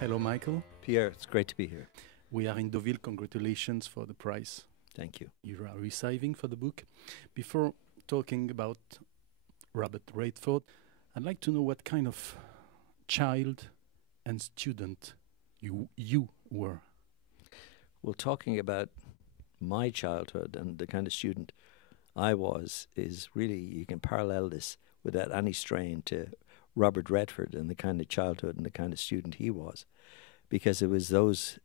Hello, Michael. Pierre, it's great to be here. We are in Deauville. Congratulations for the prize Thank you. you are receiving for the book. Before talking about Robert Redford, I'd like to know what kind of child and student you were. Well, talking about my childhood and the kind of student I was is really, you can parallel this without any strain to Robert Redford and the kind of childhood and the kind of student he was, because it was those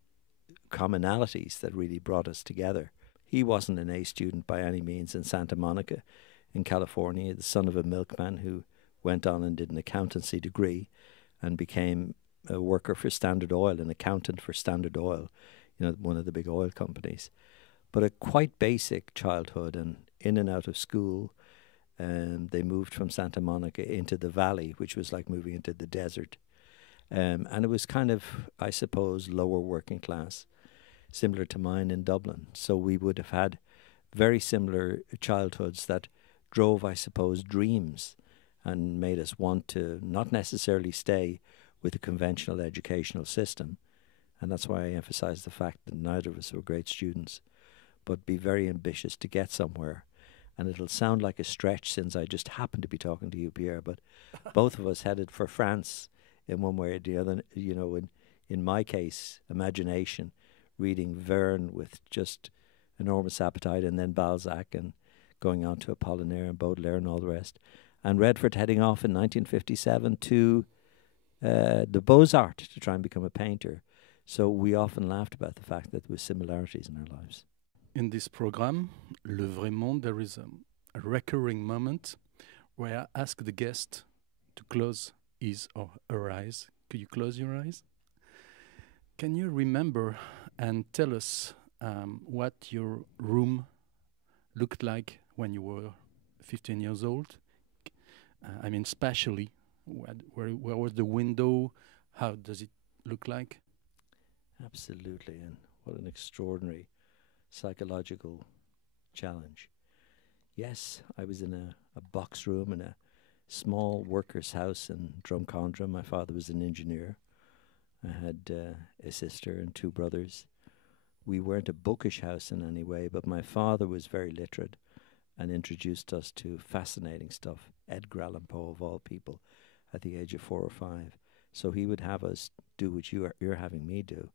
commonalities that really brought us together. He wasn't an A student by any means in Santa Monica in California, the son of a milkman who went on and did an accountancy degree and became a worker for Standard Oil, an accountant for Standard Oil, you know, one of the big oil companies. But a quite basic childhood, and in and out of school. They moved from Santa Monica into the valley, which was like moving into the desert. And it was kind of, I suppose, lower working class, similar to mine in Dublin. So we would have had very similar childhoods that drove, I suppose, dreams and made us want to not necessarily stay with the conventional educational system. And that's why I emphasize the fact that neither of us were great students, but be very ambitious to get somewhere. And it'll sound like a stretch since I just happened to be talking to you, Pierre, but both of us headed for France in one way or the other. You know, in my case, imagination, reading Verne with just enormous appetite, and then Balzac, and going on to Apollinaire and Baudelaire and all the rest. And Redford heading off in 1957 to the Beaux-Arts to try and become a painter. So we often laughed about the fact that there were similarities in our lives. In this program, Le Vrai Monde, there is a recurring moment where I ask the guest to close his or her eyes. Could you close your eyes? Can you remember and tell us what your room looked like when you were 15 years old? I mean, spatially, where was the window? How does it look like? Absolutely, and what an extraordinary psychological challenge. Yes, I was in a box room in a small worker's house in Drumcondra. My father was an engineer. I had a sister and two brothers. We weren't a bookish house in any way, but my father was very literate and introduced us to fascinating stuff. Edgar Allan Poe, of all people, at the age of 4 or 5. So he would have us do what you're having me do.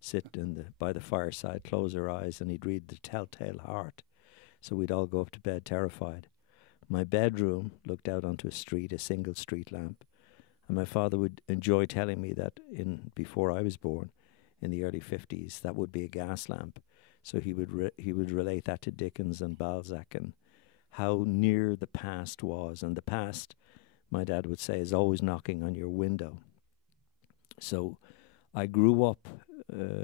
Sit by the fireside, close our eyes, and he'd read The Telltale Heart. So we'd all go up to bed terrified. My bedroom looked out onto a street, a single street lamp. And my father would enjoy telling me that before I was born, in the early 50s, that would be a gas lamp. So he would relate that to Dickens and Balzac and how near the past was. And the past, my dad would say, is always knocking on your window. So I grew up.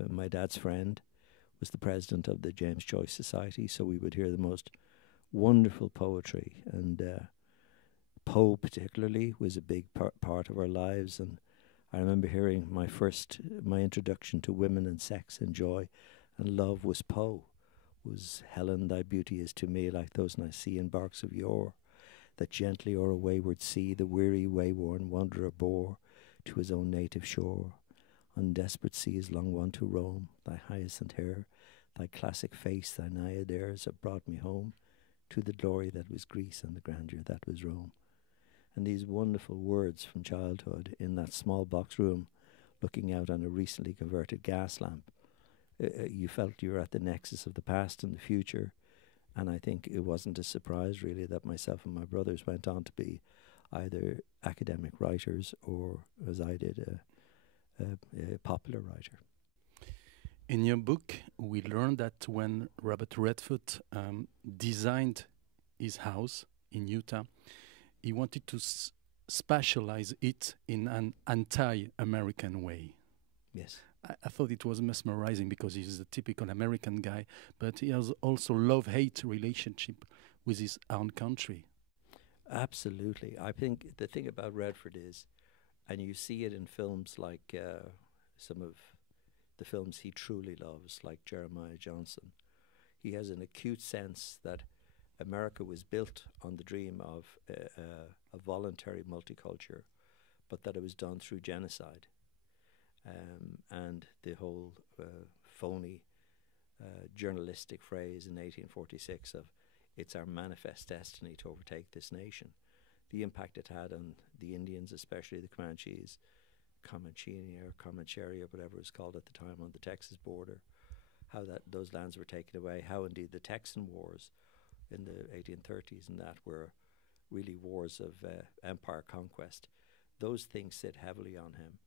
My dad's friend was the president of the James Joyce Society, so we would hear the most wonderful poetry, and Poe particularly was a big part of our lives. And I remember hearing my introduction to women and sex and joy and love was Poe. Was Helen, thy beauty is to me like those Nicean barks of yore, that gently o'er a wayward sea the weary wayworn wanderer bore to his own native shore. On desperate seas long one to roam, thy hyacinth hair, thy classic face, thy naiad airs have brought me home to the glory that was Greece and the grandeur that was Rome. And these wonderful words from childhood in that small box room, looking out on a recently converted gas lamp, you felt you were at the nexus of the past and the future. And I think it wasn't a surprise really that myself and my brothers went on to be either academic writers or, as I did, a popular writer. In your book, we learned that when Robert Redford designed his house in Utah, he wanted to specialize it in an anti-American way. Yes. I thought it was mesmerizing because he's a typical American guy, but he has also love-hate relationship with his own country. Absolutely. I think the thing about Redford is, and you see it in films like some of the films he truly loves, like Jeremiah Johnson. He has an acute sense that America was built on the dream of a voluntary multiculture, but that it was done through genocide. and the whole phony journalistic phrase in 1846 of "it's our manifest destiny to overtake this nation." The impact it had on the Indians, especially the Comanches, Comanchini or Comancheria, whatever it was called at the time, on the Texas border, how those lands were taken away, how indeed the Texan Wars in the 1830s and that were really wars of empire conquest. Those things sit heavily on him.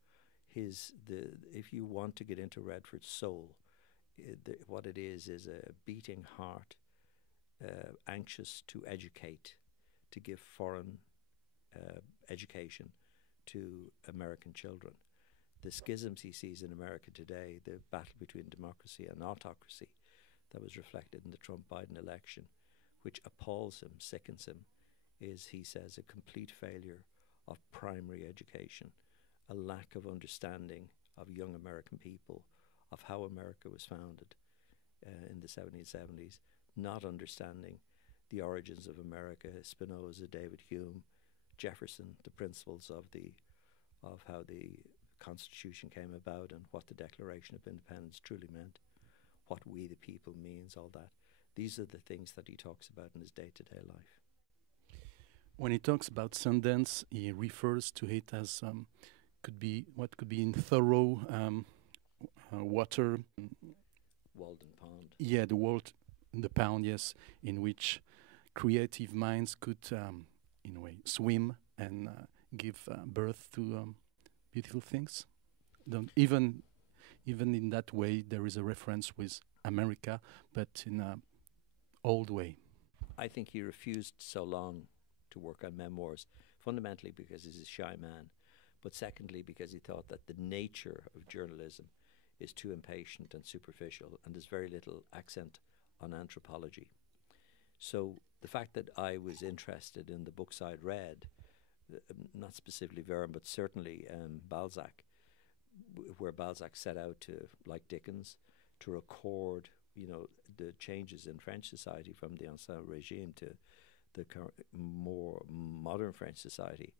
If you want to get into Redford's soul, what it is a beating heart, anxious to educate, to give foreign education to American children. The schisms he sees in America today, the battle between democracy and autocracy that was reflected in the Trump-Biden election, which appalls him, sickens him, is, he says, a complete failure of primary education, a lack of understanding of young American people, of how America was founded in the 1770s, not understanding the origins of America, Spinoza, David Hume, Jefferson, the principles of how the Constitution came about and what the Declaration of Independence truly meant, what we the people means, all that. These are the things that he talks about in his day-to-day life. When he talks about Sundance, he refers to it as could be in thorough water. Walden Pond. Yeah, the pond, yes, in which creative minds could, in a way, swim and give birth to beautiful things. Even in that way, there is a reference with America, but in an old way. I think he refused so long to work on memoirs, fundamentally because he's a shy man, but secondly because he thought that the nature of journalism is too impatient and superficial, and there's very little accent on anthropology. So the fact that I was interested in the books I'd read, not specifically Verne, but certainly Balzac, where Balzac set out to, like Dickens, to record, the changes in French society from the Ancien regime to the more modern French society,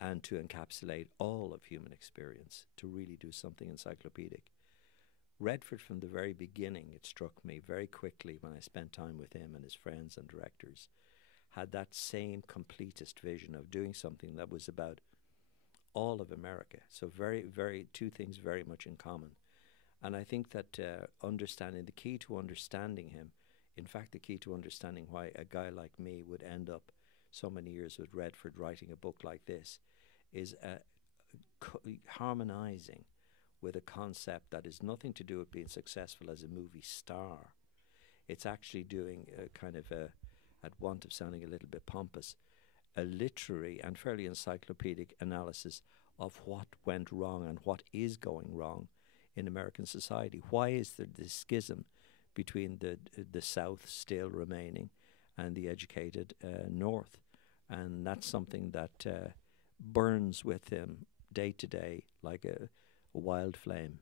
and to encapsulate all of human experience, to really do something encyclopedic. Redford, from the very beginning, it struck me very quickly when I spent time with him and his friends and directors, had that same completist vision of doing something that was about all of America. So two things very much in common. And I think that the key to understanding him, in fact, the key to understanding why a guy like me would end up so many years with Redford writing a book like this, is harmonizing with a concept that is nothing to do with being successful as a movie star. It's actually doing a kind of at want of sounding a little bit pompous, a literary and fairly encyclopedic analysis of what went wrong and what is going wrong in American society. Why is there this schism between the South still remaining and the educated North? And that's something that burns with him day to day like a wild flame.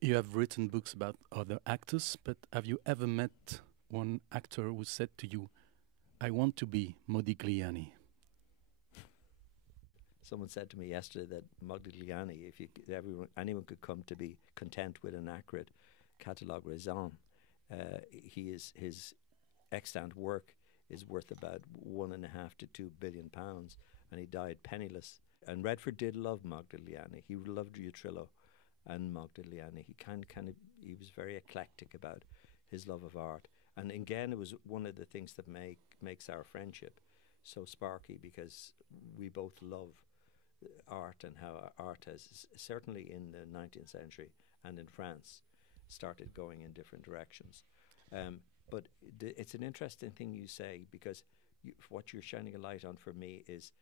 You have written books about other actors, but have you ever met one actor who said to you, "I want to be Modigliani"? Someone said to me yesterday that Modigliani, if anyone could come to be content with an accurate catalogue raison, his extant work is worth about £1.5 to £2 billion, and he died penniless. And Redford did love Modigliani. He loved Utrillo and Modigliani. He was very eclectic about his love of art. And again, it was one of the things that makes our friendship so sparky, because we both love art and how art has, certainly in the 19th century and in France, started going in different directions. But it's an interesting thing you say, because what you're shining a light on for me is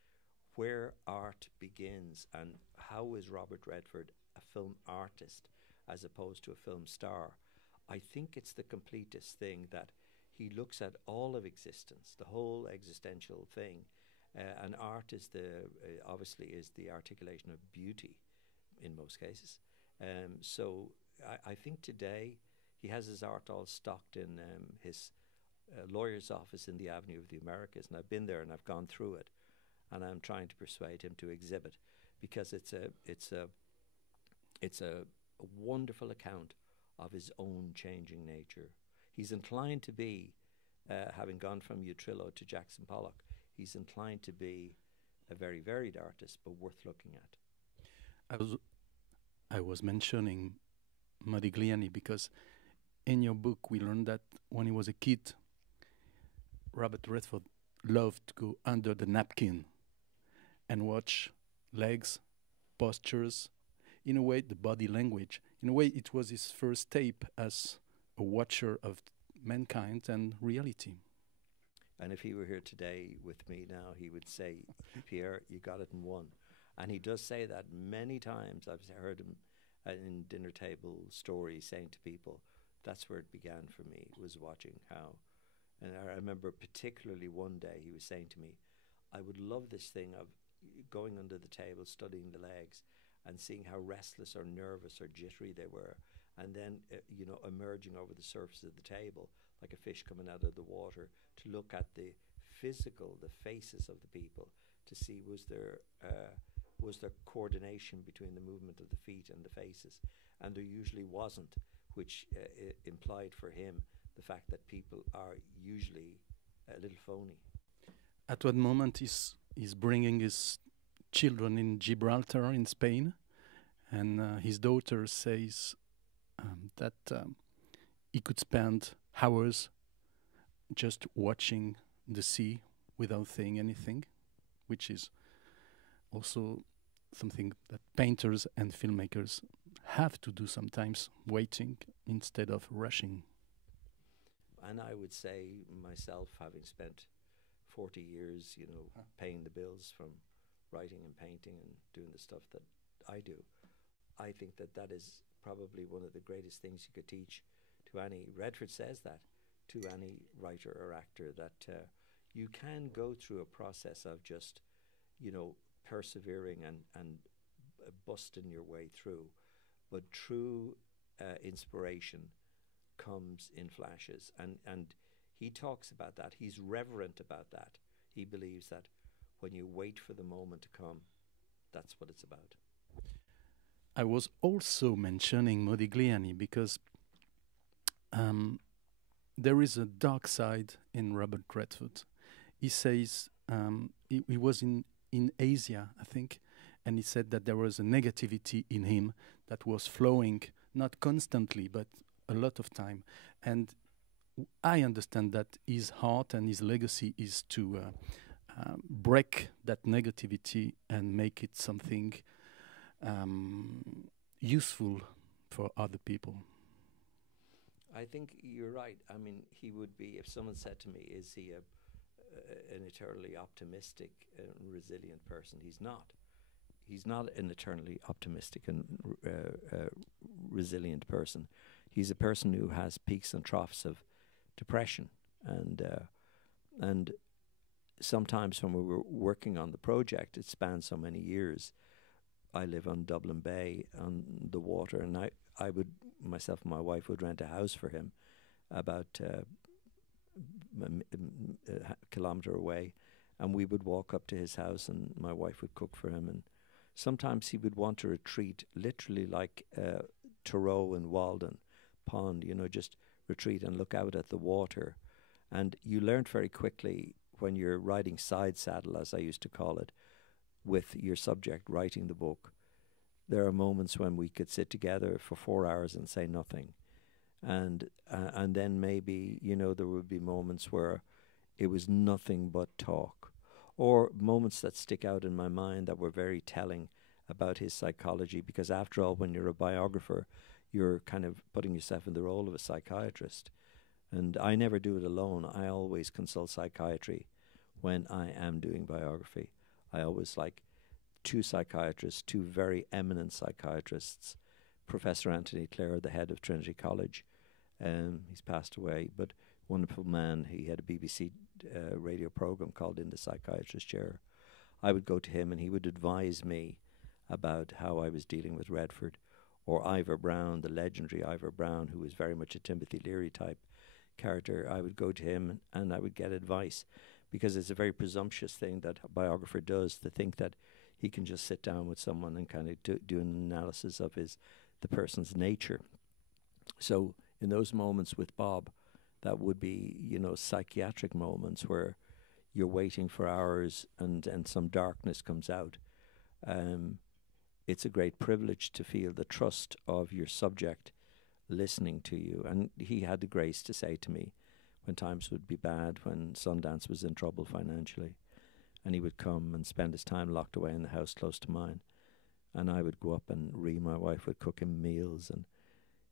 where art begins, and how is Robert Redford a film artist as opposed to a film star. I think it's the completest thing that he looks at all of existence, the whole existential thing, and art is obviously is the articulation of beauty in most cases. So I think today he has his art all stocked in his lawyer's office in the Avenue of the Americas, and I've been there and I've gone through it, and I'm trying to persuade him to exhibit, because it's a it's a wonderful account of his own changing nature. He's inclined to be, having gone from Utrillo to Jackson Pollock, he's inclined to be a very varied artist, but worth looking at. I was mentioning Modigliani because in your book we learned that when he was a kid, Robert Redford loved to go under the napkin and watch legs, postures, in a way the body language. In a way it was his first tape as a watcher of mankind and reality. And if he were here today with me now, he would say, Pierre, you got it in one. And he does say that many times. I've heard him in dinner table stories saying to people, that's where it began for me, was watching how. And I remember particularly one day he was saying to me, I would love this thing of going under the table, studying the legs, and seeing how restless or nervous or jittery they were, and then emerging over the surface of the table like a fish coming out of the water, to look at the faces of the people, to see was there coordination between the movement of the feet and the faces, and there usually wasn't, which implied for him the fact that people are usually a little phony. At what moment he's bringing his children in Gibraltar in Spain, and his daughter says that he could spend hours just watching the sea without saying anything, which is also something that painters and filmmakers have to do sometimes, waiting instead of rushing. And I would say myself, having spent 40 years, paying the bills from writing and painting and doing the stuff that I do, I think that is probably one of the greatest things you could teach to any. Redford says that to any writer or actor, that you can go through a process of just, persevering and busting your way through, but true inspiration comes in flashes, and he talks about that. He's reverent about that. He believes that when you wait for the moment to come, that's what it's about. I was also mentioning Modigliani because there is a dark side in Robert Redford. He says he was in Asia, I think, and he said that there was a negativity in him that was flowing, not constantly, but a lot of time. And I understand that his heart and his legacy is to break that negativity and make it something useful for other people. I think you're right. I mean, he would be, if someone said to me, is he an eternally optimistic and resilient person? He's not. He's not an eternally optimistic and resilient person. He's a person who has peaks and troughs of depression, and sometimes when we were working on the project, it spanned so many years. I live on Dublin Bay on the water, and I would, myself and my wife would rent a house for him about a kilometre away, and we would walk up to his house and my wife would cook for him, and sometimes he would want to retreat, literally like Thoreau in Walden Pond, just retreat and look out at the water. And you learned very quickly when you're riding side saddle, as I used to call it, with your subject writing the book. There are moments when we could sit together for 4 hours and say nothing. And then maybe, there would be moments where it was nothing but talk, or moments that stick out in my mind that were very telling about his psychology, because after all, when you're a biographer, you're kind of putting yourself in the role of a psychiatrist. And I never do it alone. I always consult psychiatry when I am doing biography. I always like two psychiatrists, two very eminent psychiatrists. Professor Anthony Clare, the head of Trinity College, he's passed away, but wonderful man. He had a BBC radio program called In the Psychiatrist Chair. I would go to him and he would advise me about how I was dealing with Redford, or Ivor Brown, the legendary Ivor Brown, who was very much a Timothy Leary type character. I would go to him and I would get advice, because it's a very presumptuous thing that a biographer does, to think that He can just sit down with someone and kind of do an analysis of the person's nature. So in those moments with Bob, that would be, psychiatric moments where you're waiting for hours and some darkness comes out. It's a great privilege to feel the trust of your subject listening to you. And he had the grace to say to me when times would be bad, when Sundance was in trouble financially, and he would come and spend his time locked away in the house close to mine. And I would go up and read. My wife would cook him meals, and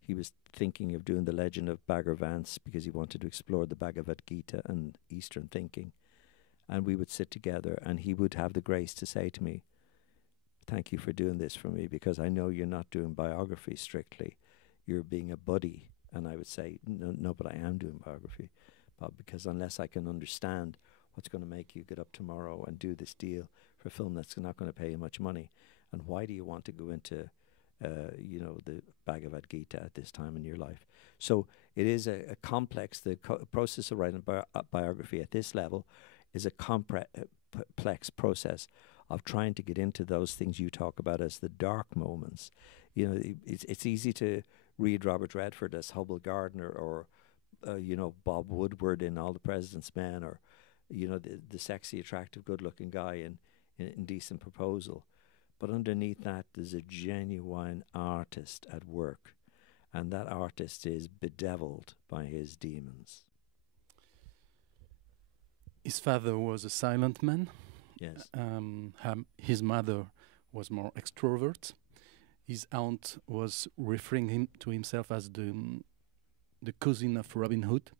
he was thinking of doing the Legend of Bagger Vance because he wanted to explore the Bhagavad Gita and Eastern thinking. And we would sit together, and he would have the grace to say to me, "Thank you for doing this for me, because I know you're not doing biography strictly. You're being a buddy." And I would say, no, but I am doing biography, Bob, because unless I can understand what's going to make you get up tomorrow and do this deal for a film that's not going to pay you much money, and why do you want to go into, the Bhagavad Gita at this time in your life? So it is a complex, the process of writing a biography at this level is a complex process of trying to get into those things you talk about as the dark moments. It's easy to read Robert Redford as Hubble Gardner, or Bob Woodward in All the President's Men, or the sexy, attractive, good-looking guy in Decent Proposal. But underneath that, there's a genuine artist at work, and that artist is bedeviled by his demons. His father was a silent man. Yes. His mother was more extrovert. His aunt was referring to himself as the cousin of Robin Hood.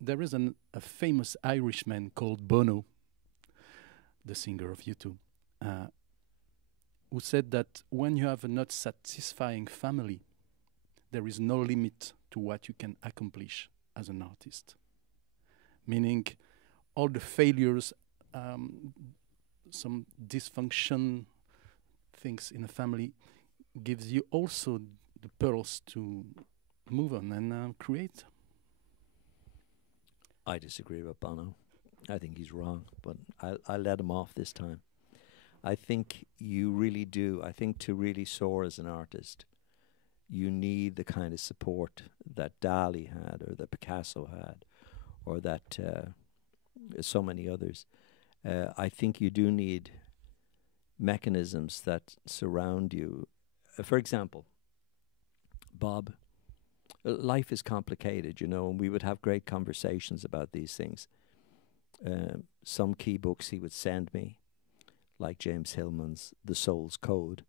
There is a famous Irishman called Bono, the singer of U2, who said that when you have a not satisfying family, there is no limit to what you can accomplish as an artist. Meaning, all the failures, some dysfunction things in a family gives you also the pearls to move on and create. I disagree with Bono. I think he's wrong, but I'll let him off this time. I think you really do. I think to really soar as an artist, you need the kind of support that Dali had, or that Picasso had, or that so many others. I think you do need mechanisms that surround you. For example, Bob, life is complicated, and we would have great conversations about these things. Some key books he would send me, like James Hillman's The Soul's Code,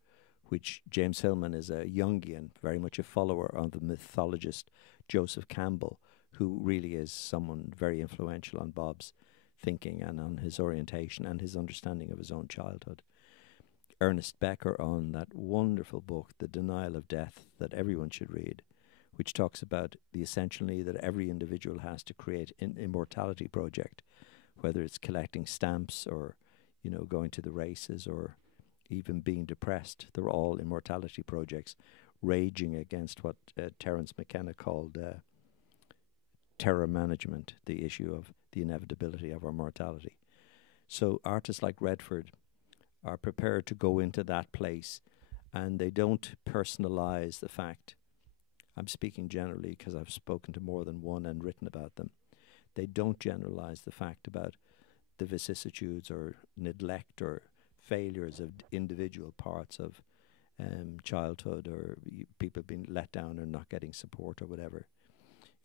which James Hillman is a Jungian, very much a follower of the mythologist Joseph Campbell, who really is someone very influential on Bob's thinking and on his orientation and his understanding of his own childhood. Ernest Becker on that wonderful book, The Denial of Death, that everyone should read, which talks about the essential need that every individual has to create an immortality project, whether it's collecting stamps or, going to the races or even being depressed. They're all immortality projects raging against what Terence McKenna called terror management, the issue of the inevitability of our mortality. So artists like Redford are prepared to go into that place, and they don't personalize the fact. I'm speaking generally because I've spoken to more than one and written about them. They don't generalize the fact about the vicissitudes or neglect or failures of individual parts of childhood, or people being let down or not getting support or whatever.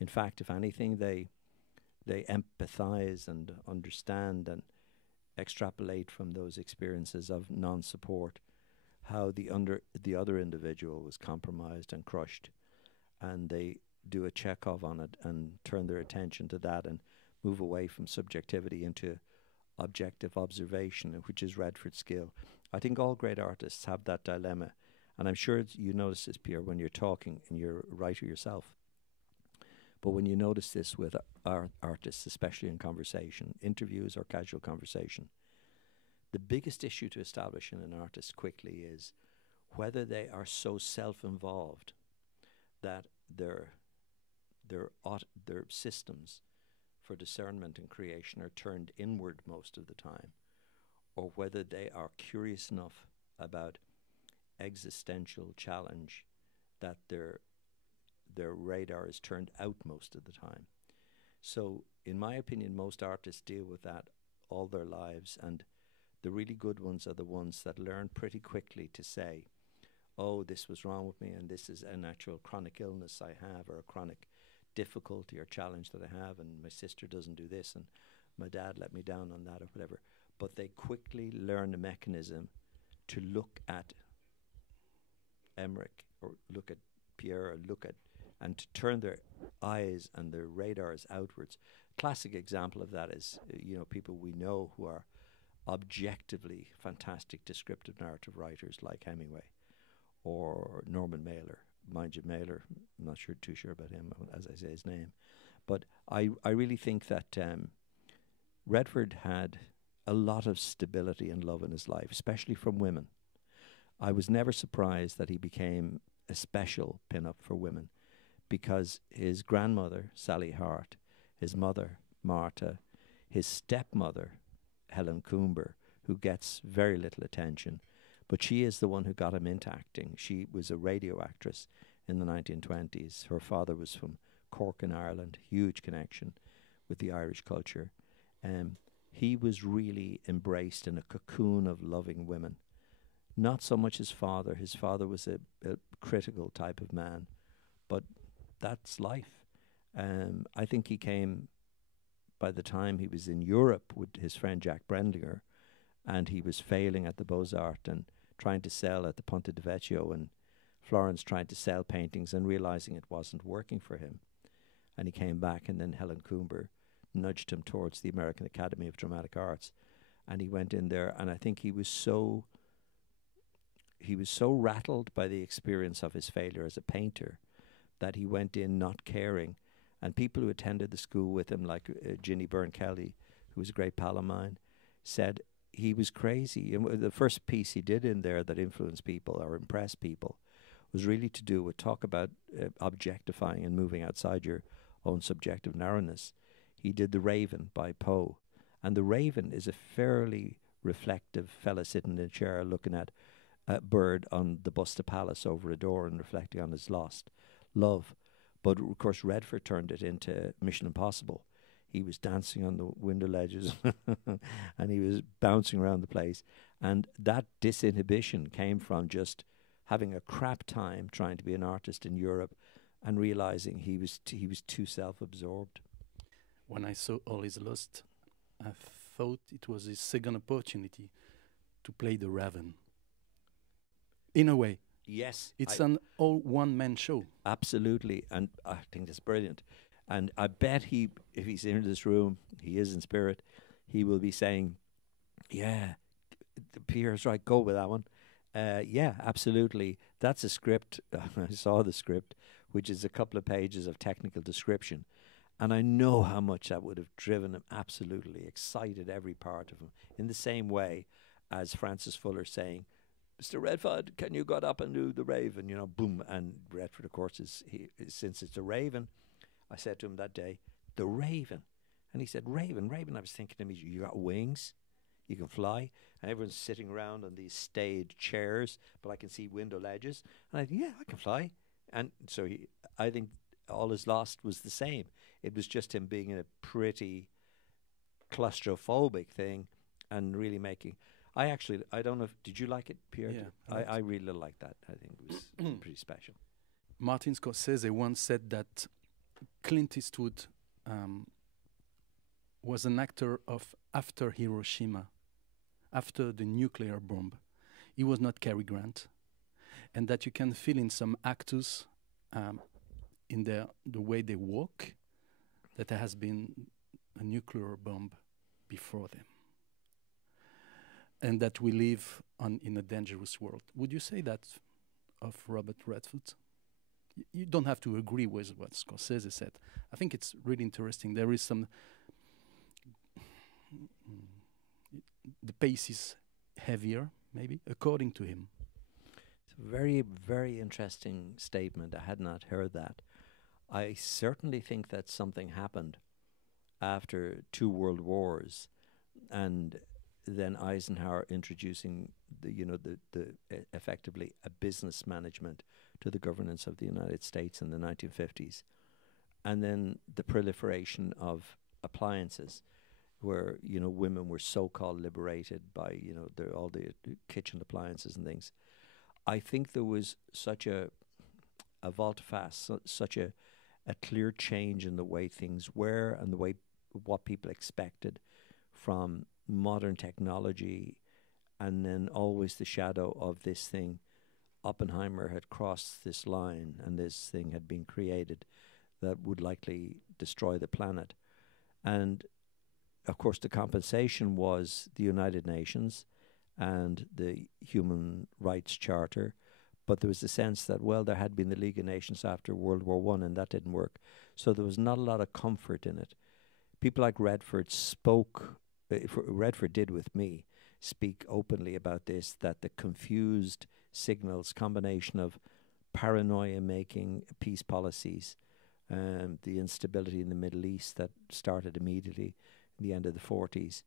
In fact, if anything, they empathize and understand and extrapolate from those experiences of non-support how the other individual was compromised and crushed, and they do a Chekhov on it and turn their attention to that and move away from subjectivity into objective observation, which is Redford's skill. I think all great artists have that dilemma, and I'm sure you notice this, Pierre, when you're talking and you're a writer yourself. But when you notice this with artists, especially in conversation, interviews or casual conversation, the biggest issue to establish in an artist quickly is whether they are so self-involved that their systems for discernment and creation are turned inward most of the time, or whether they are curious enough about existential challenge that their radar is turned out most of the time. So, in my opinion, most artists deal with that all their lives, and the really good ones are the ones that learn pretty quickly to say, oh, this was wrong with me, and this is an actual chronic illness I have, or a chronic difficulty or challenge that I have, and my sister doesn't do this, and my dad let me down on that, or whatever. But they quickly learn a mechanism to look at Emmerich, or look at Pierre, or look at, and to turn their eyes and their radars outwards. Classic example of that is, people we know who are objectively fantastic descriptive narrative writers like Hemingway or Norman Mailer. Mind you, Mailer, I'm not too sure about him as I say his name. But I really think that Redford had a lot of stability and love in his life, especially from women. I was never surprised that he became a special pin-up for women, because his grandmother, Sally Hart, his mother, Martha, his stepmother, Helen Coomber, who gets very little attention, but she is the one who got him into acting. She was a radio actress in the 1920s. Her father was from Cork in Ireland, huge connection with the Irish culture. He was really embraced in a cocoon of loving women. Not so much his father. His father was a critical type of man, but that's life. I think he came, by the time he was in Europe with his friend Jack Brendlinger, and he was failing at the Beaux-Arts and trying to sell at the Ponte di Vecchio, and Florence trying to sell paintings and realizing it wasn't working for him. And he came back, and then Helen Coomber nudged him towards the American Academy of Dramatic Arts, and he went in there, and I think he was so rattled by the experience of his failure as a painter that he went in not caring. And people who attended the school with him, like Ginny Byrne Kelly, who was a great pal of mine, said he was crazy. And the first piece he did in there that influenced people or impressed people was really to do with talk about objectifying and moving outside your own subjective narrowness. He did The Raven by Poe. And The Raven is a fairly reflective fella sitting in a chair looking at a bird on the Busta Palace over a door and reflecting on his lost love. But of course Redford turned it into Mission Impossible. He was dancing on the window ledges and he was bouncing around the place. And that disinhibition came from just having a crap time trying to be an artist in Europe and realizing he was too self-absorbed. When I saw All Is Lost, I thought it was his second opportunity to play the Raven. In a way. Yes. It's an all one-man show. Absolutely. And I think that's brilliant. And I bet if he's in this room, he is in spirit, he will be saying, yeah, Pierre's right, go with that one. Yeah, absolutely. That's a script. I saw the script, which is a couple of pages of technical description. And I know how much that would have driven him, absolutely excited every part of him, in the same way as Francis Fuller saying, Mr. Redford, can you get up and do The Raven? Boom. And Redford, of course, since it's a Raven, I said to him that day, The Raven. And he said, Raven. I was thinking to him, you got wings, you can fly. And everyone's sitting around on these staid chairs, but I can see window ledges. And I think, yeah, I can fly. And so I think All Is Lost was the same. It was just him being in a pretty claustrophobic thing and really making... I don't know did you like it, Pierre? Yeah, I really liked that. I think it was pretty special. Martin Scorsese once said that Clint Eastwood was an actor of after Hiroshima, after the nuclear bomb. He was not Cary Grant. And that you can feel in some actors, in the way they walk, that there has been a nuclear bomb before them. And that we live in a dangerous world. Would you say that of Robert Redford? You don't have to agree with what Scorsese said. I think it's really interesting. There is some... the pace is heavier, maybe, according to him. It's a very, very interesting statement. I had not heard that. I certainly think that something happened after 2 world wars, and then Eisenhower introducing the effectively a business management to the governance of the United States in the 1950s, and then the proliferation of appliances, where women were so-called liberated by all the kitchen appliances and things. I think there was such a volte-face, such a clear change in the way things were and the way what people expected from modern technology, and then always the shadow of this thing. Oppenheimer had crossed this line, and this thing had been created that would likely destroy the planet. And of course, the compensation was the United Nations and the Human Rights Charter. But there was a sense that, well, there had been the League of Nations after World War I, and that didn't work. So there was not a lot of comfort in it. People like Redford spoke, Redford did with me, speak openly about this, that the confused signals, combination of paranoia-making peace policies, the instability in the Middle East that started immediately in the end of the 40s,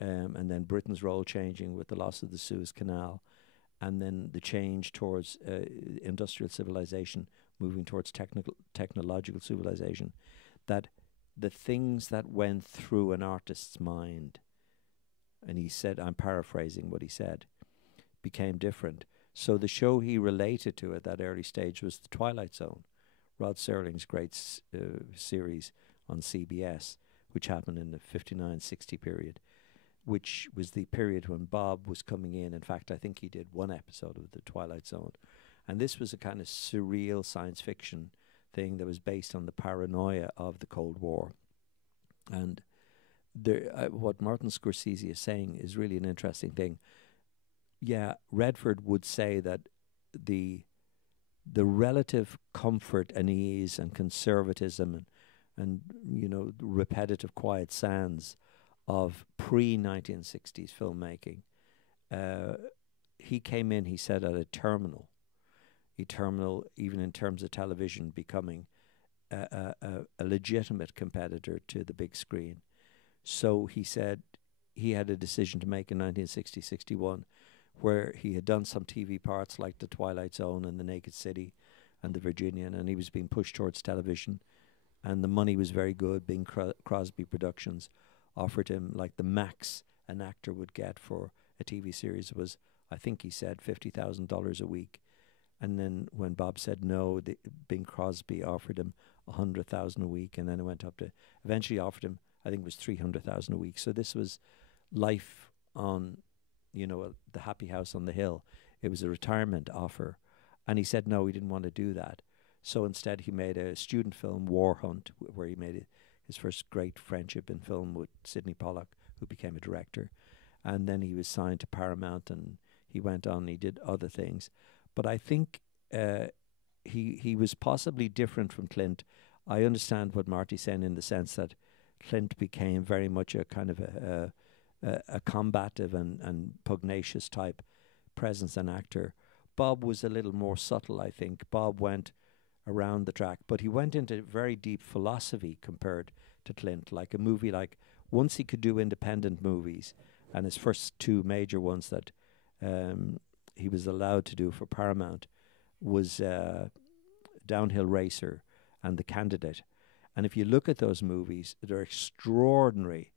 and then Britain's role changing with the loss of the Suez Canal, and then the change towards industrial civilization, moving towards technological civilization, that the things that went through an artist's mind, and he said, I'm paraphrasing what he said, became different. So the show he related to at that early stage was The Twilight Zone, Rod Serling's great series on CBS, which happened in the 59-60 period, which was the period when Bob was coming in. In fact, I think he did one episode of The Twilight Zone. And this was a kind of surreal science fiction thing that was based on the paranoia of the Cold War. And there, what Martin Scorsese is saying is really an interesting thing. Yeah, Redford would say that the relative comfort and ease and conservatism and repetitive quiet sands of pre-1960s filmmaking, he came in, he said, at a terminal, even in terms of television, becoming a legitimate competitor to the big screen. So he said he had a decision to make in 1960-61, where he had done some TV parts like The Twilight Zone and The Naked City and The Virginian, and he was being pushed towards television, and the money was very good. Bing Crosby Productions offered him, like the max an actor would get for a TV series was, I think he said, $50,000 a week. And then when Bob said no, Bing Crosby offered him $100,000 a week, and then it went up to, eventually offered him, I think it was $300,000 a week. So this was life on, the happy house on the hill. It was a retirement offer. And he said no, he didn't want to do that. So instead he made a student film, War Hunt, where he made his first great friendship in film with Sidney Pollack, who became a director. And then he was signed to Paramount, and he went on and he did other things. But I think he was possibly different from Clint. I understand what Marty's saying in the sense that Clint became very much a kind of a combative and pugnacious type presence and actor. Bob was a little more subtle, I think. Bob went around the track, but he went into very deep philosophy compared to Clint. Like a movie, like once he could do independent movies, and his first two major ones that he was allowed to do for Paramount was Downhill Racer and The Candidate. And if you look at those movies, they're extraordinary,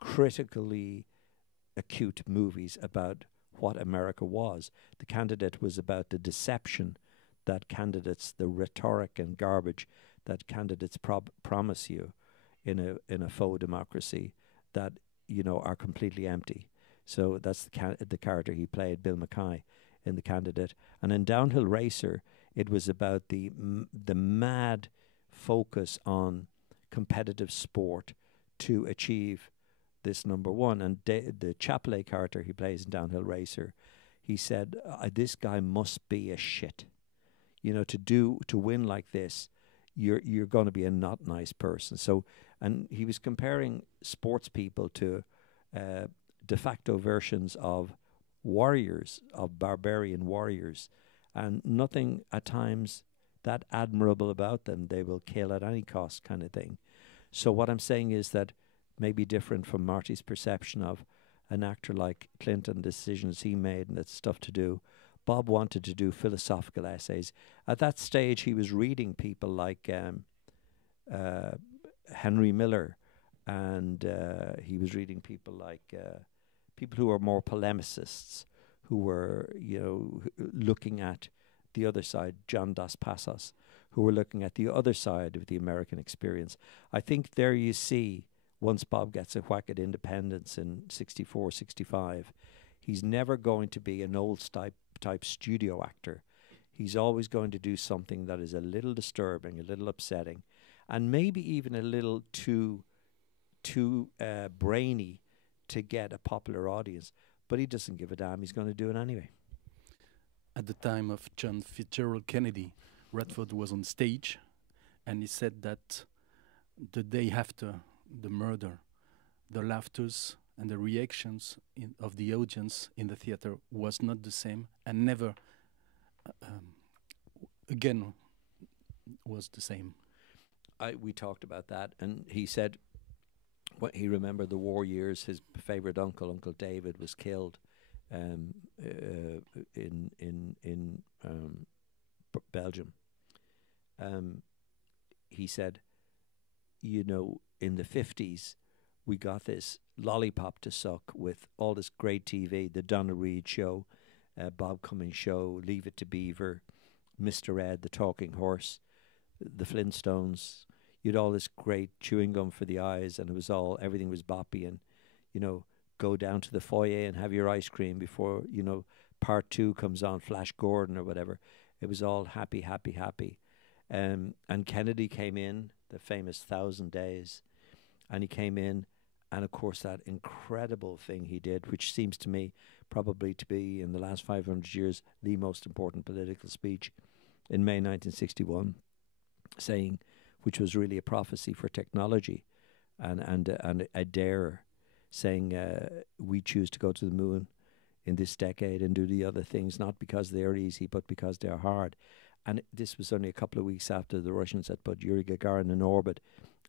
critically acute movies about what America was. The Candidate was about the deception that candidates, the rhetoric and garbage that candidates promise you in a faux democracy that are completely empty. So that's the character he played, Bill Mackay, in The Candidate. And in Downhill Racer, it was about the mad focus on competitive sport to achieve this number one. And the Chapelet character he plays in Downhill Racer, he said, this guy must be a shit. To win like this, you're going to be a not nice person. So, and he was comparing sports people to de facto versions of warriors, of barbarian warriors, and nothing at times that admirable about them. They will kill at any cost, kind of thing. So what I'm saying is that maybe different from Marty's perception of an actor like Clinton, decisions he made and that stuff to do. Bob wanted to do philosophical essays. At that stage, he was reading people like Henry Miller, and he was reading people like people who were more polemicists, who were, looking at the other side, John Dos Passos, who were looking at the other side of the American experience. I think there you see, once Bob gets a whack at independence in 64, 65, he's never going to be an old type studio actor. He's always going to do something that is a little disturbing, a little upsetting, and maybe even a little too brainy to get a popular audience. But he doesn't give a damn. He's going to do it anyway. At the time of John Fitzgerald Kennedy, Redford was on stage, and he said that the day after the murder, the laughters and the reactions of the audience in the theater was not the same, and never again was the same. We talked about that, and he said he remembered the war years. His favorite uncle, Uncle David, was killed in Belgium. He said, in the 50s, we got this lollipop to suck with all this great TV, the Donna Reed show, Bob Cummings show, Leave It to Beaver, Mr. Ed, the Talking Horse, the Flintstones. You'd all this great chewing gum for the eyes, and everything was boppy, and, go down to the foyer and have your ice cream before, part 2 comes on, Flash Gordon or whatever. It was all happy, happy, happy. And Kennedy came in, the famous 1,000 Days, and he came in, and of course that incredible thing he did, which seems to me probably to be, in the last 500 years, the most important political speech, in May 1961, saying, which was really a prophecy for technology and a dare, saying we choose to go to the moon in this decade and do the other things, not because they're easy, but because they're hard. And this was only a couple of weeks after the Russians had put Yuri Gagarin in orbit,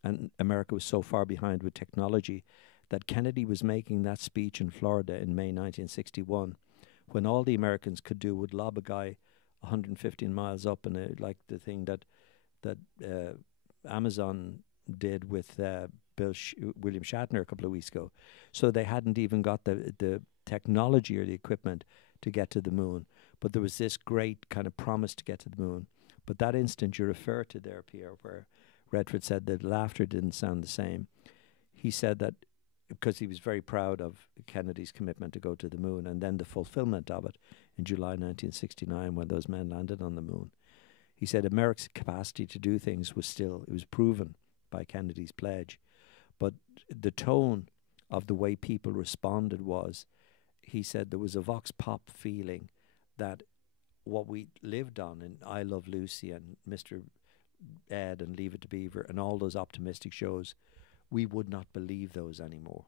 and America was so far behind with technology that Kennedy was making that speech in Florida in May 1961, when all the Americans could do would lob a guy 115 miles up, and like the thing that Amazon did with William Shatner a couple of weeks ago. So they hadn't even got the technology or the equipment to get to the moon. But there was this great kind of promise to get to the moon. But that instant you refer to there, Pierre, where Redford said that laughter didn't sound the same. He said that because he was very proud of Kennedy's commitment to go to the moon, and then the fulfillment of it in July 1969 when those men landed on the moon. He said America's capacity to do things it was proven by Kennedy's pledge. But the tone of the way people responded was, he said there was a vox pop feeling that what we lived on in I Love Lucy and Mr. Ed and Leave It to Beaver and all those optimistic shows, we would not believe those anymore.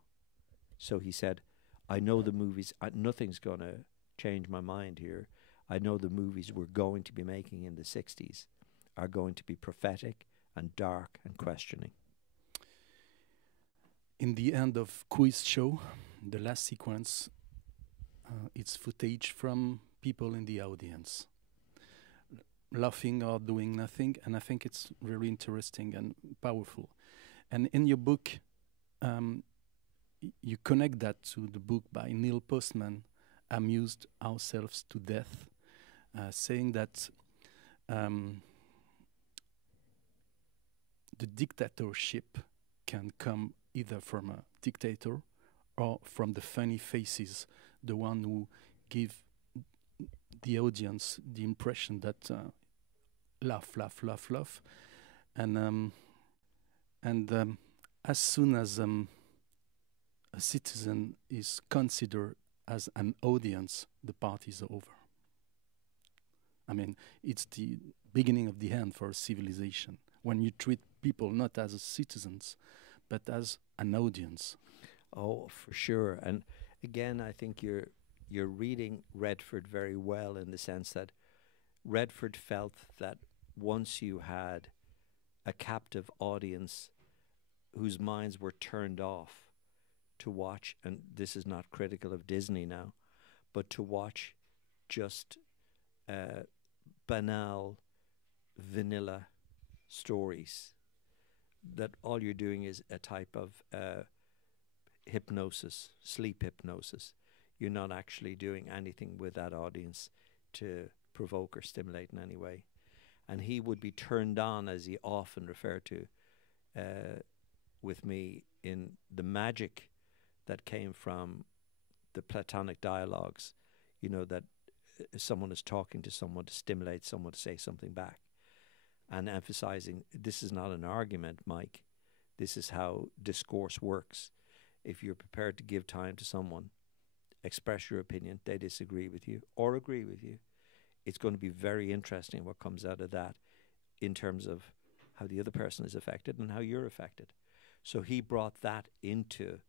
So he said, I know the movies, nothing's going to change my mind here. I know the movies we're going to be making in the 60s are going to be prophetic and dark and questioning. In the end of Quiz Show, the last sequence, it's footage from people in the audience, laughing or doing nothing, and I think it's really interesting and powerful. And in your book, you connect that to the book by Neil Postman, Amused Ourselves to Death, saying that the dictatorship can come either from a dictator or from the funny faces, the one who give the audience the impression that laugh, laugh, laugh, laugh. And as soon as a citizen is considered as an audience, the party's over. I mean, it's the beginning of the end for a civilization, when you treat people not as citizens, but as an audience. Oh, for sure. And again, I think you're reading Redford very well, in the sense that Redford felt that once you had a captive audience whose minds were turned off to watch, and this is not critical of Disney now, but to watch just banal, vanilla stories. That all you're doing is a type of hypnosis, sleep hypnosis. You're not actually doing anything with that audience to provoke or stimulate in any way. And he would be turned on, as he often referred to with me, in the magic that came from the Platonic dialogues, you know, that someone is talking to someone to stimulate someone to say something back. And emphasizing, this is not an argument, Mike. This is how discourse works. If you're prepared to give time to someone, express your opinion, they disagree with you or agree with you, it's going to be very interesting what comes out of that in terms of how the other person is affected and how you're affected. So he brought that into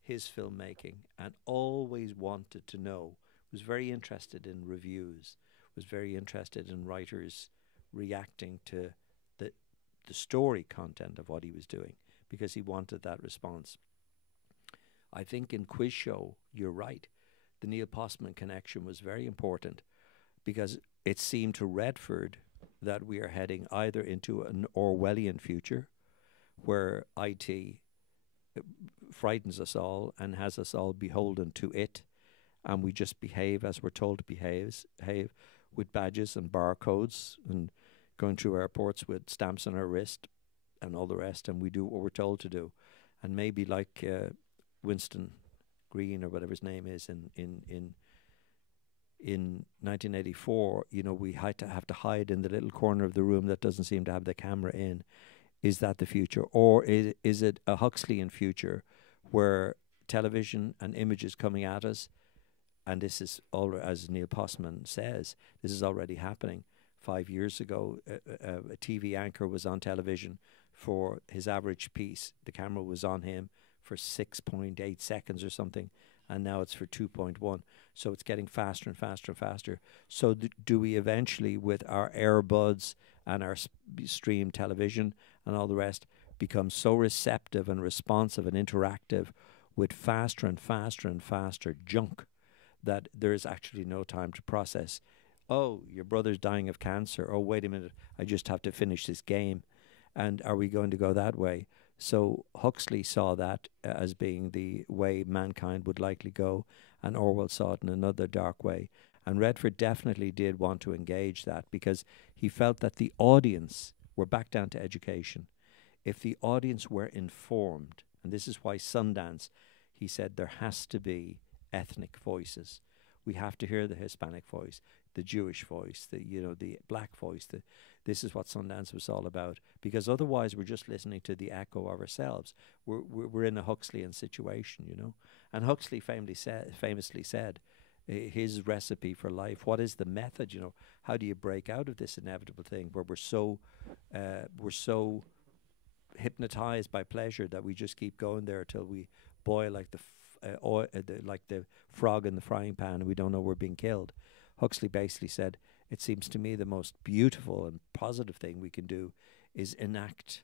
his filmmaking and always wanted to know, was very interested in reviews, was very interested in writers reacting to the story content of what he was doing, because he wanted that response. I think in Quiz Show, you're right, the Neil Postman connection was very important, because it seemed to Redford that we are heading either into an Orwellian future where IT frightens us all and has us all beholden to it, and we just behave as we're told to behave with badges and barcodes and going through airports with stamps on our wrist and all the rest, and we do what we're told to do. And maybe like Winston Green or whatever his name is in 1984, you know, we had to have to hide in the little corner of the room that doesn't seem to have the camera in. Is that the future? Or is it a Huxleyan future where television and images coming at us, and this is all, as Neil Postman says, this is already happening. 5 years ago, a TV anchor was on television for his average piece. The camera was on him for 6.8 seconds or something, and now it's for 2.1. So it's getting faster and faster and faster. So do we eventually, with our AirBuds and our stream television and all the rest, become so receptive and responsive and interactive with faster and faster and faster junk that there is actually no time to process? Oh, your brother's dying of cancer. Oh, wait a minute, I just have to finish this game. And are we going to go that way? So Huxley saw that as being the way mankind would likely go, and Orwell saw it in another dark way. And Redford definitely did want to engage that, because he felt that the audience, we're back down to education, if the audience were informed, and this is why Sundance, he said there has to be ethnic voices. We have to hear the Hispanic voice, the Jewish voice, the black voice. This is what Sundance was all about, because otherwise we're just listening to the echo of ourselves. We're in a Huxleyan situation, you know. And Huxley famously said, his recipe for life, what is the method, you know? How do you break out of this inevitable thing where we're so hypnotized by pleasure that we just keep going there till we boil like the frog in the frying pan and we don't know we're being killed? Huxley basically said, it seems to me the most beautiful and positive thing we can do is enact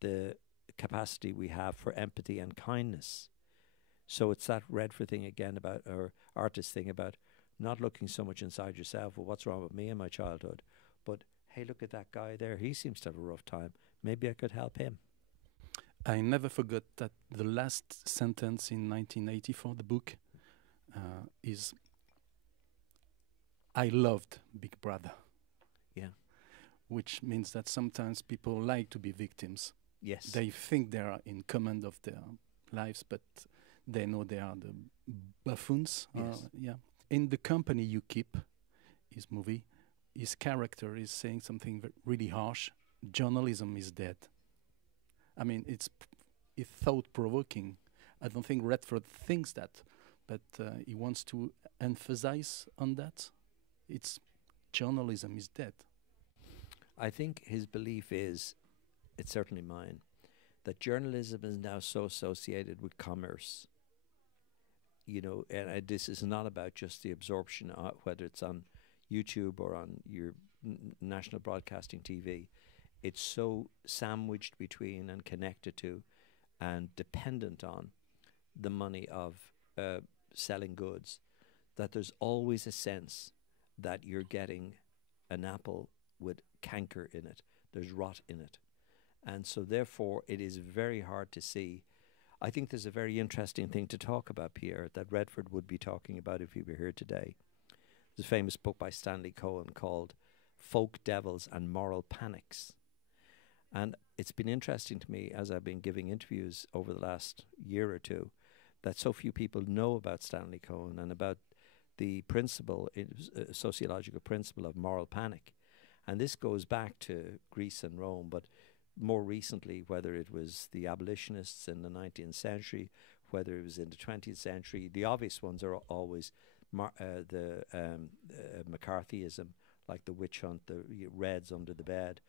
the capacity we have for empathy and kindness. So it's that Redford thing again about, or artist thing about not looking so much inside yourself, well, what's wrong with me in my childhood? But, hey, look at that guy there. He seems to have a rough time. Maybe I could help him. I never forgot that the last sentence in 1984, the book, is, I loved Big Brother. Yeah. Which means that sometimes people like to be victims. Yes. They think they are in command of their lives, but they know they are the buffoons. Yes. Yeah. In The Company You Keep, his movie, his character is saying something really harsh. Journalism is dead. I mean, it's thought-provoking. I don't think Redford thinks that, but he wants to emphasize on that. It's journalism is dead. I think his belief is, it's certainly mine, that journalism is now so associated with commerce. You know, and this is not about just the absorption, whether it's on YouTube or on your national broadcasting TV. it's so sandwiched between and connected to and dependent on the money of selling goods, that there's always a sense that you're getting an apple with canker in it. There's rot in it. And so therefore it is very hard to see. I think there's a very interesting thing to talk about, Pierre, that Redford would be talking about if he were here today. There's a famous book by Stanley Cohen called Folk Devils and Moral Panics. And it's been interesting to me as I've been giving interviews over the last year or two that so few people know about Stanley Cohen and about the principle, sociological principle of moral panic. And this goes back to Greece and Rome, but more recently, whether it was the abolitionists in the 19th century, whether it was in the 20th century, the obvious ones are always McCarthyism, like the witch hunt, the Reds under the bed.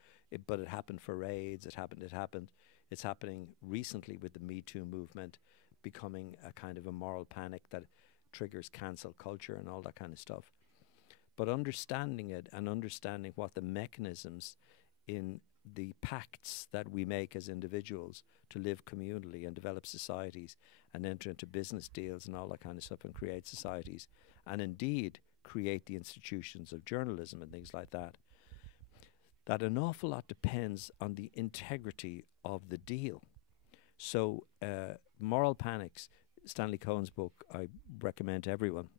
But it happened for AIDS, it happened. It's happening recently with the Me Too movement, becoming a kind of a moral panic that triggers cancel culture and all that kind of stuff. But understanding it and understanding what the mechanisms in the pacts that we make as individuals to live communally and develop societies and enter into business deals and all that kind of stuff and create societies and indeed create the institutions of journalism and things like that, that an awful lot depends on the integrity of the deal. So Moral Panics, Stanley Cohen's book, I recommend to everyone,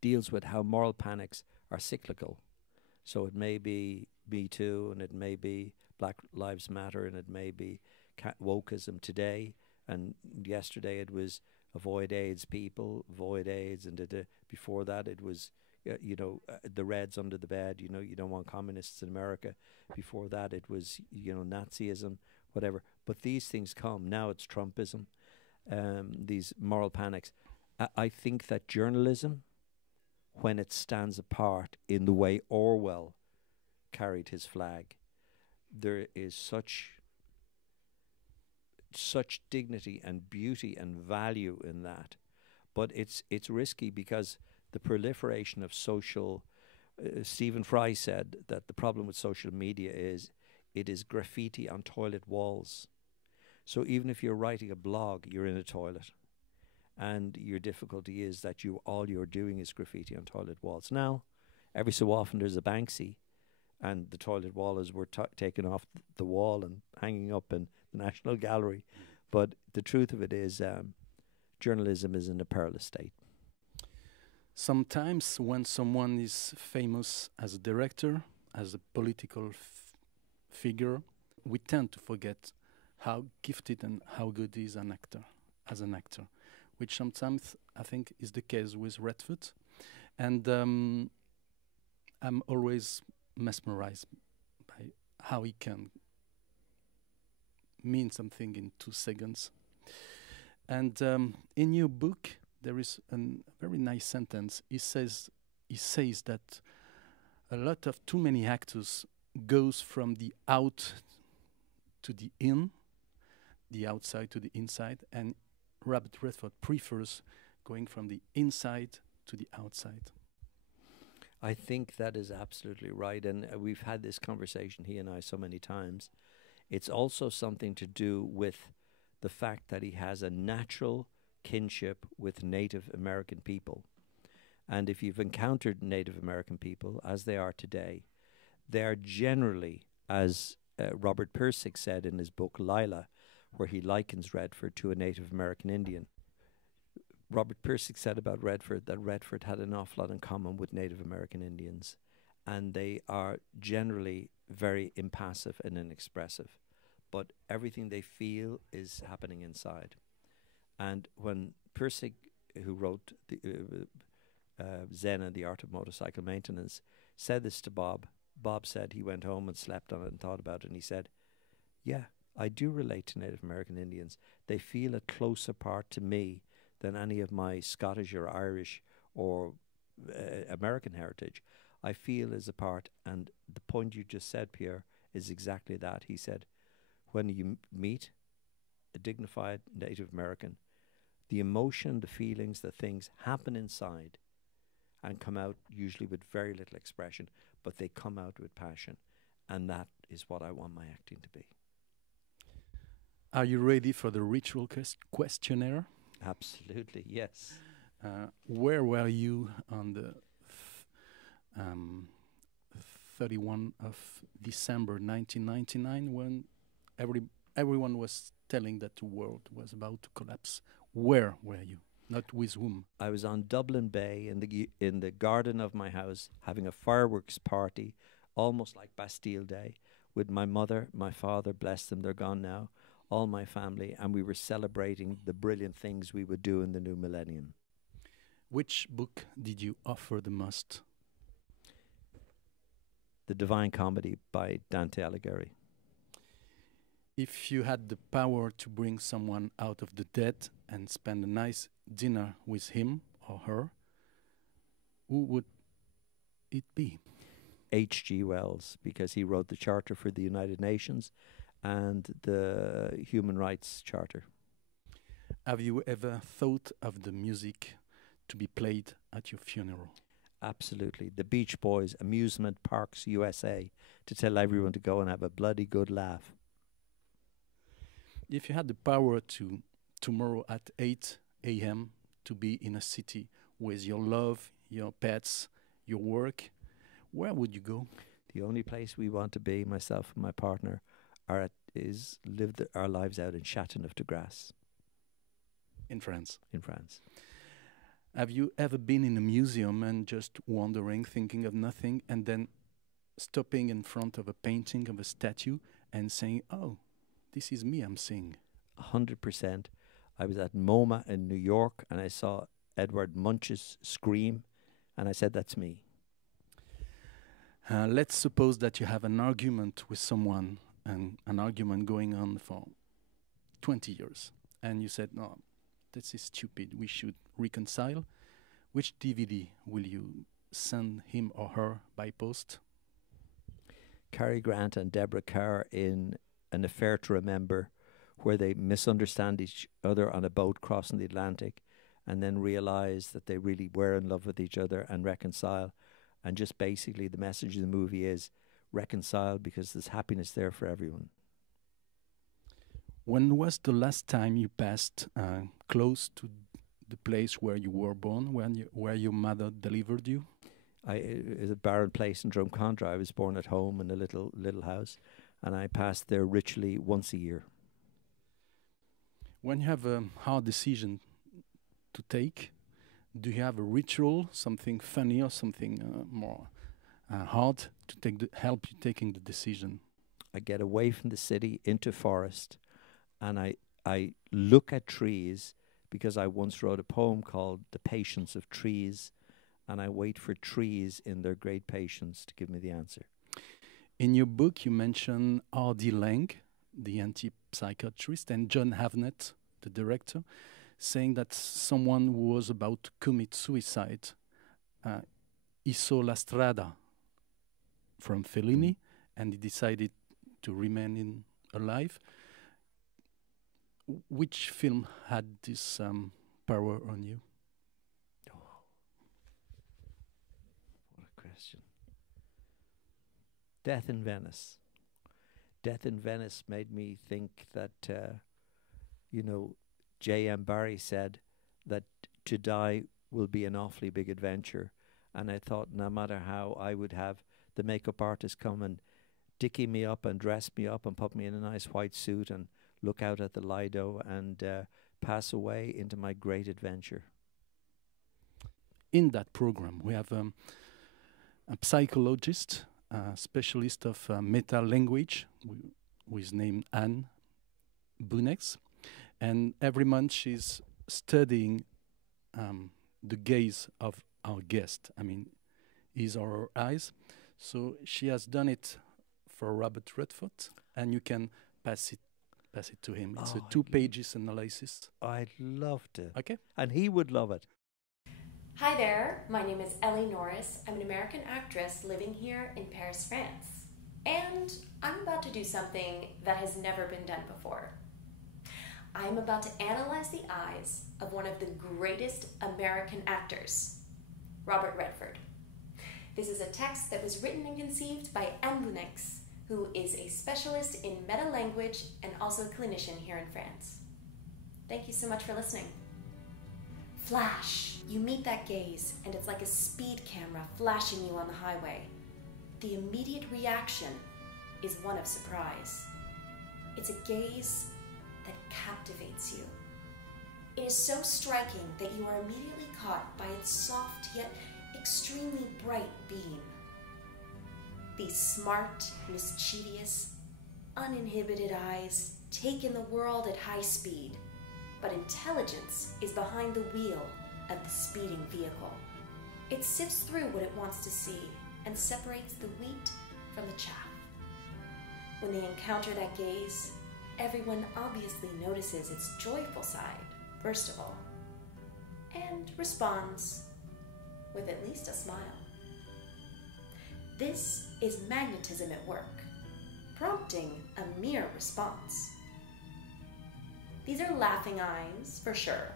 deals with how moral panics are cyclical. So it may be Me Too, and it may be Black Lives Matter, and it may be wokeism today, and yesterday it was avoid AIDS people, avoid AIDS, and before that it was the Reds under the bed, you don't want communists in America. Before that it was Nazism, whatever. But these things come. Now it's Trumpism, these moral panics. I think that journalism, when it stands apart in the way Orwell carried his flag, there is such dignity and beauty and value in that. But it's risky because the proliferation of social, Stephen Fry said that the problem with social media is it is graffiti on toilet walls. So even if you're writing a blog, you're in a toilet. And your difficulty is that all you're doing is graffiti on toilet walls. Now, every so often there's a Banksy, and the toilet wall were taken off the wall and hanging up in the National Gallery. But the truth of it is journalism is in a perilous state. Sometimes when someone is famous as a director, as a political figure, we tend to forget how gifted and how good he is as an actor, which sometimes I think is the case with Redford. And I'm always mesmerized by how he can mean something in 2 seconds. And in your book, there is a very nice sentence. He says that a lot of too many actors goes from the out to the in, the outside to the inside, and Robert Redford prefers going from the inside to the outside. I think that is absolutely right, and we've had this conversation, he and I, so many times. It's also something to do with the fact that he has a natural kinship with Native American people. And if you've encountered Native American people, as they are today, they are generally, as Robert Pirsig said in his book Lila, where he likens Redford to a Native American Indian. Robert Pirsig said about Redford that Redford had an awful lot in common with Native American Indians, and they are generally very impassive and inexpressive, but everything they feel is happening inside. And when Pirsig, who wrote the Zen and the Art of Motorcycle Maintenance, said this to Bob, Bob said he went home and slept on it and thought about it, and he said, yeah, I do relate to Native American Indians. They feel a closer part to me than any of my Scottish or Irish or American heritage. I feel as a part, and the point you just said, Pierre, is exactly that. He said, when you meet a dignified Native American, the emotion, the feelings, the things happen inside and come out usually with very little expression, but they come out with passion. And that is what I want my acting to be. Are you ready for the ritual questionnaire? Absolutely, yes. Where were you on the 31 of December 1999 when everyone was telling that the world was about to collapse? Where were you? Not with whom? I was on Dublin Bay in the garden of my house having a fireworks party, almost like Bastille Day, with my mother, my father, bless them, they're gone now, all my family, and we were celebrating the brilliant things we would do in the new millennium. Which book did you offer the most? The Divine Comedy by Dante Alighieri. If you had the power to bring someone out of the dead and spend a nice dinner with him or her, who would it be? H.G. Wells, because he wrote the Charter for the United Nations and the Human Rights Charter. Have you ever thought of the music to be played at your funeral? Absolutely. The Beach Boys, Amusement Parks USA, to tell everyone to go and have a bloody good laugh. If you had the power to, tomorrow at 8 a.m., to be in a city with your love, your pets, your work, where would you go? The only place we want to be, myself and my partner, is live our lives out in Châteauneuf-de-Grasse. In France? In France. Have you ever been in a museum and just wandering, thinking of nothing, and then stopping in front of a painting of a statue and saying, oh, this is me I'm seeing? 100%. I was at MoMA in New York and I saw Edward Munch's Scream and I said, that's me. Let's suppose that you have an argument with someone and an argument going on for 20 years. And you said, no, this is stupid. We should reconcile. Which DVD will you send him or her by post? Cary Grant and Deborah Kerr in An Affair to Remember, where they misunderstand each other on a boat crossing the Atlantic and then realize that they really were in love with each other and reconcile. And just basically the message of the movie is reconcile because there's happiness there for everyone. When was the last time you passed close to the place where you were born, where your mother delivered you? It was a barren place in Drumcondra. I was born at home in a little house, and I passed there ritually once a year. When you have a hard decision to take, do you have a ritual, something funny or something more hard to help you taking the decision? I get away from the city into forest, and I look at trees, because I once wrote a poem called The Patience of Trees, and I wait for trees in their great patience to give me the answer. In your book, you mention R.D. Laing, the anti-psychiatrist, and John Havnet, the director, saying that someone who was about to commit suicide, he saw La Strada from Fellini, and he decided to remain alive. Which film had this power on you? Oh. What a question. Death in Venice. Death in Venice made me think that, J.M. Barrie said that to die will be an awfully big adventure. And I thought no matter how I would have the makeup artist come and dicky me up and dress me up and put me in a nice white suit and look out at the Lido and pass away into my great adventure. In that program, we have a psychologist, a specialist of meta-language, who is named Anne Bunex. And every month she's studying the gaze of our guest. I mean, his or her eyes. So she has done it for Robert Redford, and you can pass it to him. It's a 2 pages analysis. I'd love to. Okay. And he would love it. Hi there, my name is Ellie Norris. I'm an American actress living here in Paris, France. And I'm about to do something that has never been done before. I'm about to analyze the eyes of one of the greatest American actors, Robert Redford. This is a text that was written and conceived by Anne Bunex, who is a specialist in meta-language and also a clinician here in France. Thank you so much for listening. Flash! You meet that gaze, and it's like a speed camera flashing you on the highway. The immediate reaction is one of surprise. It's a gaze that captivates you. It is so striking that you are immediately caught by its soft yet extremely bright beam. These smart, mischievous, uninhibited eyes take in the world at high speed, but intelligence is behind the wheel of the speeding vehicle. It sifts through what it wants to see and separates the wheat from the chaff. When they encounter that gaze, everyone obviously notices its joyful side, first of all, and responds with at least a smile. This is magnetism at work, prompting a mere response. These are laughing eyes, for sure,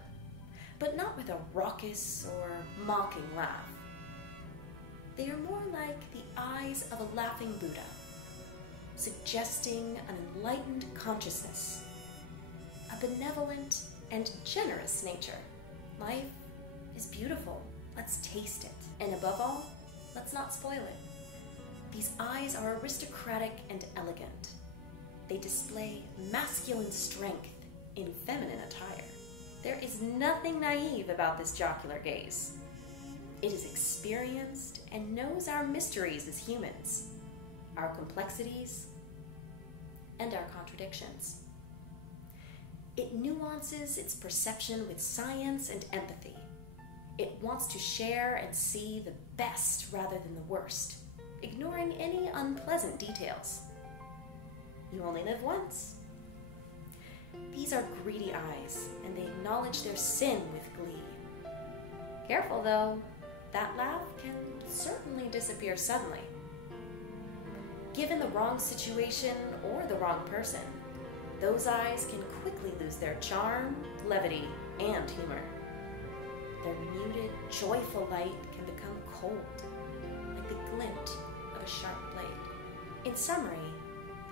but not with a raucous or mocking laugh. They are more like the eyes of a laughing Buddha, suggesting an enlightened consciousness, a benevolent and generous nature. Life is beautiful. Let's taste it. And above all, let's not spoil it. These eyes are aristocratic and elegant. They display masculine strength in feminine attire. There is nothing naive about this jocular gaze. It is experienced and knows our mysteries as humans, our complexities, and our contradictions. It nuances its perception with science and empathy. It wants to share and see the best rather than the worst, ignoring any unpleasant details. You only live once. These are greedy eyes, and they acknowledge their sin with glee. Careful though, that laugh can certainly disappear suddenly. Given the wrong situation or the wrong person, those eyes can quickly lose their charm, levity, and humor. Their muted, joyful light can become cold, like the glint of a sharp blade. In summary,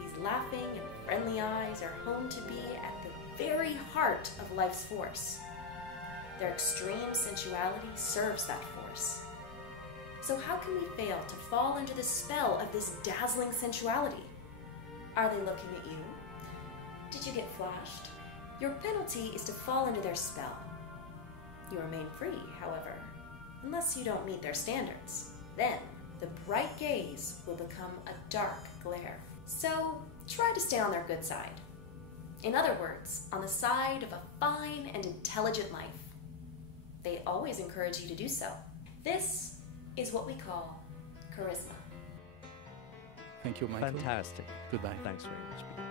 these laughing and friendly eyes are home to be at the very heart of life's force. Their extreme sensuality serves that force. So how can we fail to fall under the spell of this dazzling sensuality? Are they looking at you? Did you get flashed? Your penalty is to fall under their spell. You remain free, however, unless you don't meet their standards. Then, the bright gaze will become a dark glare. So, try to stay on their good side. In other words, on the side of a fine and intelligent life. They always encourage you to do so. This is what we call charisma. Thank you, Michael. Fantastic. Goodbye. Thanks very much.